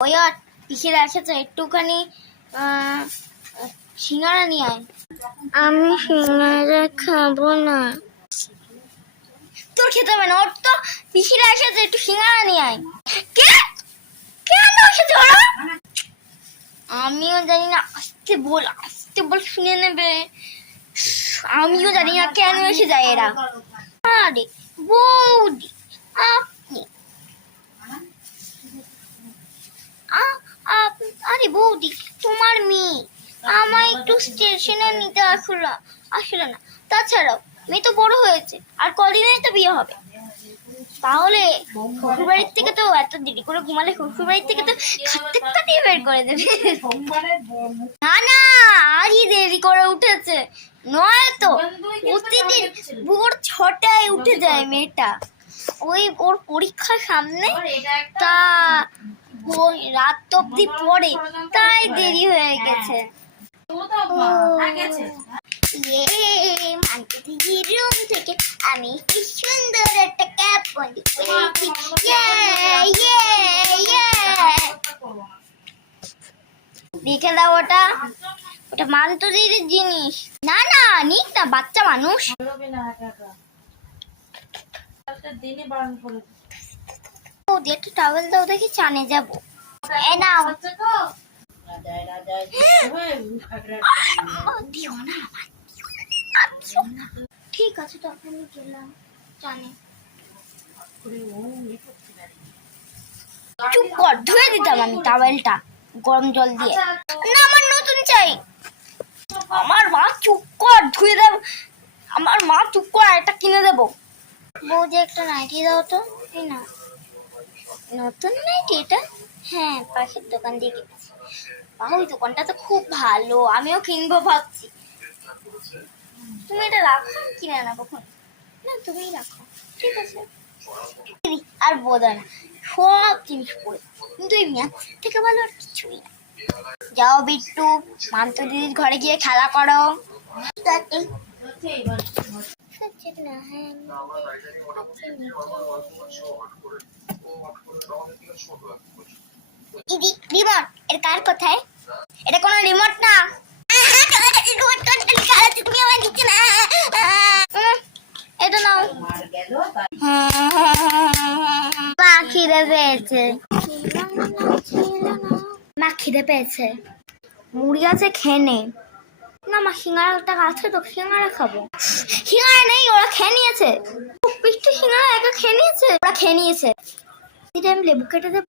ওই পিসির এসেছে, একটুখানি সিঙ্গারা নিয়ে আয়। আমি সিঙ্গারা খাবো না। তোর খেতে হবে না, ওর তো পিসিরা এসেছে, একটু সিঙ্গারা নিয়ে আয়। কে কেন এসেছে ওরা? আমিও জানি না, আস্তে বল শুনে নেবে। আমিও জানি না কেন এসে যায় এরা। আরে বৌদি, আপনি আরে বৌদি, তোমার মেয়ে আমায় একটু স্টেশনে নিতে আসলো না। তাছাড়াও মেয়ে তো বড় হয়েছে, আর কদিনেই তো বিয়ে হবে। তাহলে শ্বশুর বাড়ির থেকে তো এত দেরি করে ঘুমালে শ্বশুর বাড়ির থেকে তো খাটতে বের করে দেবে। না না, আজই দেরি করে উঠেছে, নয় তো প্রতিদিন ভোর 6টায় উঠে যায় মেয়েটা। ওই ওর পরীক্ষার সামনে, তা ওই রাত অব্দি পড়ে, তাই দেরি হয়ে গেছে। মানতে দিদির রুম থেকে আমি কি সুন্দর একটা ক্যাপ বন্দি পেয়েছি। দেখে দাও, ওটা মানতো দিদির জিনিস। না না, নিক না, বাচ্চা মানুষ। বৌদি একটা টাওয়েল দাও দেখি, চানে যাবো। এ নাও। ঠিক আছে, তখন গেলাম চানে। চুপ কর, ধুয়ে দিতাম আমি টাওয়েলটা গরম জল দিয়ে। না, আমার নতুন চাই। আমার মা চুপ কর, ধুয়ে দেব। আমার মা চুপ কর, এটা কিনে দেবো। বৌদি একটা নাইটি দাও তো। এই না, নতুন নাইটি এটা? হ্যাঁ, পাশের দোকান দিয়ে কিনেছি। ওই দোকানটা তো খুব ভালো, আমিও কিনবো ভাবছি। তুমি এটা রাখো, কিনে না কখন। না, তুমিই রাখো, ঠিক আছে। আর বোঝা না, সব জিনিস পড়ে, কিন্তু এই ম্যাথ থেকে ভালো আর কিছুই না। যাও বিট্টু, মান্ত দিদির ঘরে গিয়ে খেলা করো। রিমোট এর কার কোথায়? এটা কোনো রিমোট না। তুমি আমার দিচ্ছ না, এটা নাও। মা খিদে পেয়েছে, মুড়ি আছে, খেয়ে নে। না মা, সিঙ্গারাটা আছে তো, সিঙ্গারা খাবো। সিঙ্গারা নেই, ওরা খেয়ে নিয়েছে। পিঠে সিঙ্গারা একা খেয়ে নিয়েছে, ওরা খেয়ে নিয়েছে। আমি লেবু কেটে দেবো।